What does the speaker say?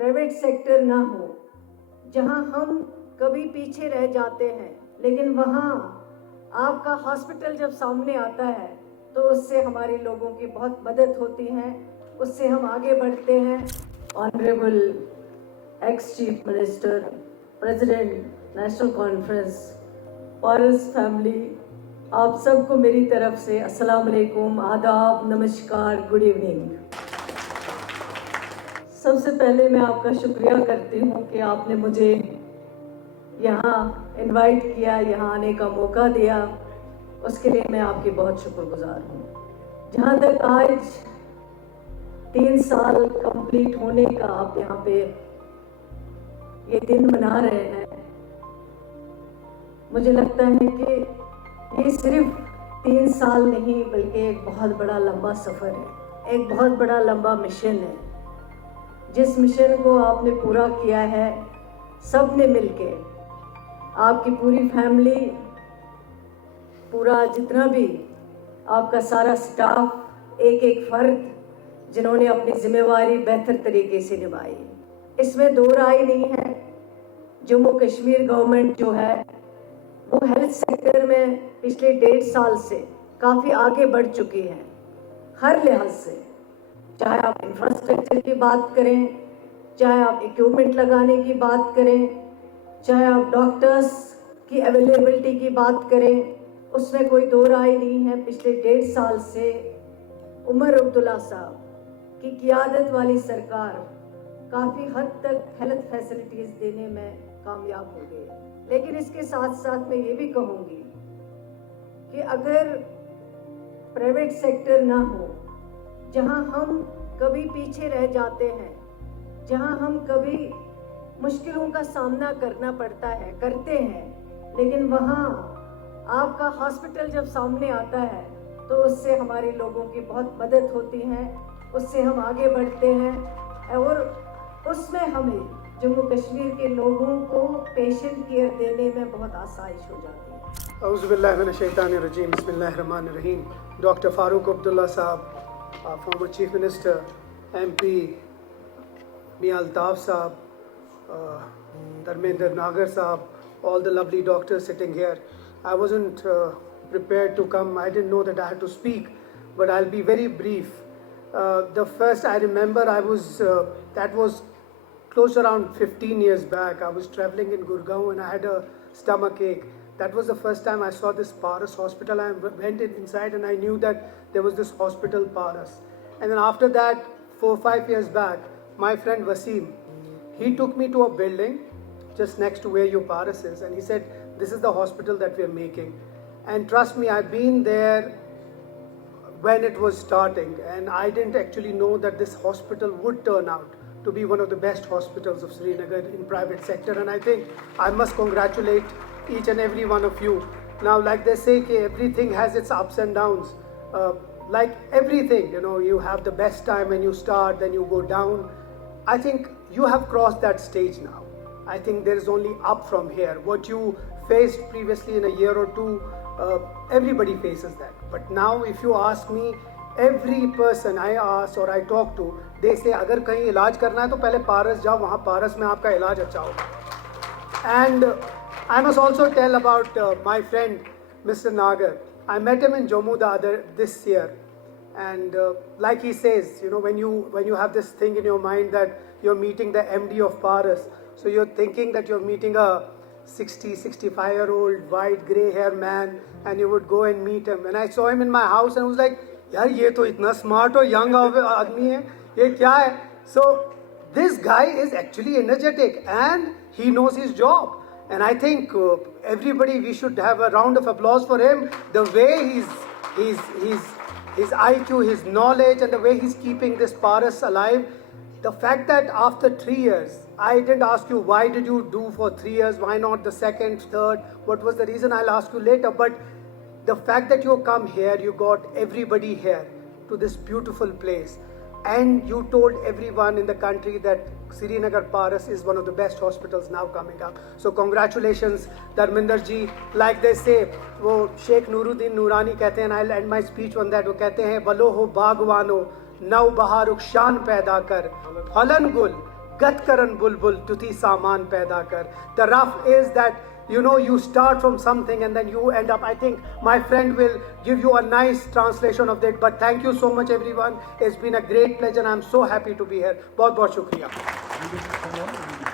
Private sector ना हो, जहां हम कभी पीछे रह जाते हैं, लेकिन वहां आपका हॉस्पिटल जब सामने आता है तो उससे हमारे लोगों की बहुत मदद होती है, उससे हम आगे बढ़ते हैं। Honourable ex chief minister, president national conference, Paras family, आप सबको मेरी तरफ से अस्सलाम वालेकुम, आदाब, नमस्कार, गुड इवनिंग। सबसे पहले मैं आपका शुक्रिया करती हूँ कि आपने मुझे यहाँ इनवाइट किया, यहाँ आने का मौका दिया, उसके लिए मैं आपकी बहुत शुक्रगुजार हूँ। जहाँ तक आज 3 साल कंप्लीट होने का आप यहाँ पे ये दिन मना रहे हैं, मुझे लगता है कि ये सिर्फ 3 साल नहीं बल्कि एक बहुत बड़ा लंबा सफ़र है, एक बहुत बड़ा लंबा मिशन है। जिस मिशन को आपने पूरा किया है, सब ने मिलके, आपकी पूरी फैमिली, पूरा जितना भी आपका सारा स्टाफ, एक एक फर्द जिन्होंने अपनी जिम्मेवारी बेहतर तरीके से निभाई, इसमें दो राय नहीं है। जम्मू कश्मीर गवर्नमेंट जो है वो हेल्थ सेक्टर में पिछले 1.5 साल से काफ़ी आगे बढ़ चुकी है, हर लिहाज से। चाहे आप इंफ्रास्ट्रक्चर की बात करें, चाहे आप इक्विपमेंट लगाने की बात करें, चाहे आप डॉक्टर्स की अवेलेबिलिटी की बात करें, उसमें कोई दो राय नहीं है। पिछले 1.5 साल से उमर अब्दुल्ला साहब की क़ियादत वाली सरकार काफ़ी हद तक हेल्थ फैसिलिटीज़ देने में कामयाब हो गई। लेकिन इसके साथ साथ मैं ये भी कहूँगी कि अगर प्राइवेट सेक्टर ना हो, जहां हम कभी पीछे रह जाते हैं, जहां हम कभी मुश्किलों का सामना करना पड़ता है, करते हैं, लेकिन वहां आपका हॉस्पिटल जब सामने आता है तो उससे हमारे लोगों की बहुत मदद होती है, उससे हम आगे बढ़ते हैं और उसमें हमें जम्मू कश्मीर के लोगों को पेशेंट केयर देने में बहुत आसाइश हो जाती है। औज़ु बिल्लाहि मिनश शैतानिर रजीम, बिस्मिल्लाहिर रहमानिर रहीम। डॉक्टर फारूक अब्दुल्ला साहब, former Chief Minister, MP, Mia Altaf Saab, Dharmender Nagar Saab, all the lovely doctors sitting here. I wasn't prepared to come. I didn't know that I had to speak, but I'll be very brief. The first I remember, that was close around 15 years back. I was traveling in Gurgaon and I had a stomach ache. That was the first time I saw this Paras hospital. I went inside and I knew that there was this hospital Paras. And then after that, 4 or 5 years back, my friend Wasim, he took me to a building just next to where your Paras is, and he said, this is the hospital that we're making. And trust me, I've been there when it was starting, and I didn't actually know that this hospital would turn out to be one of the best hospitals of Srinagar in private sector. And I think I must congratulate each and every one of you. Now, like they say, everything has its ups and downs. Like everything, you have the best time when you start, then you go down. I think you have crossed that stage now. I think there is only up from here. What you faced previously in a year or two, everybody faces that. But now, if you ask me, every person I ask or I talk to, they say, अगर कहीं इलाज करना है तो पहले पारस जाओ, वहाँ पारस में आपका इलाज अच्छा होगा. And I must also tell about my friend, Mr. Nagar. I met him in Jammu this year, and like he says, when you have this thing in your mind that you're meeting the MD of Paras, so you're thinking that you're meeting a 65-year-old white grey hair man, and you would go and meet him. And I saw him in my house and I was like, यार ये तो इतना smart और young आदमी है, ये क्या है? So this guy is actually energetic and he knows his job. And I think everybody, we should have a round of applause for him. The way his IQ, his knowledge, and the way he's keeping this Paras alive. The fact that after 3 years, I didn't ask you why did you do for 3 years, why not the second, third, what was the reason, I'll ask you later. But the fact that you come here, you got everybody here to this beautiful place. And you told everyone in the country that Srinagar Paras is one of the best hospitals now coming up. So congratulations, Dharmender ji. Like they say, वो शेख नूरुद्दीन नूरानी कहते हैं, I'll end my speech on that. वो कहते हैं, बलो हो बागवानो, नव बहारुख शान पैदा कर, फलन गुल gat karan bulbul tuthi saman paida kar. The rough is that, you know, you start from something and then you end up. I think my friend will give you a nice translation of that. But thank you so much, everyone. It's been a great pleasure. I'm so happy to be here. Bahut bahut shukriya.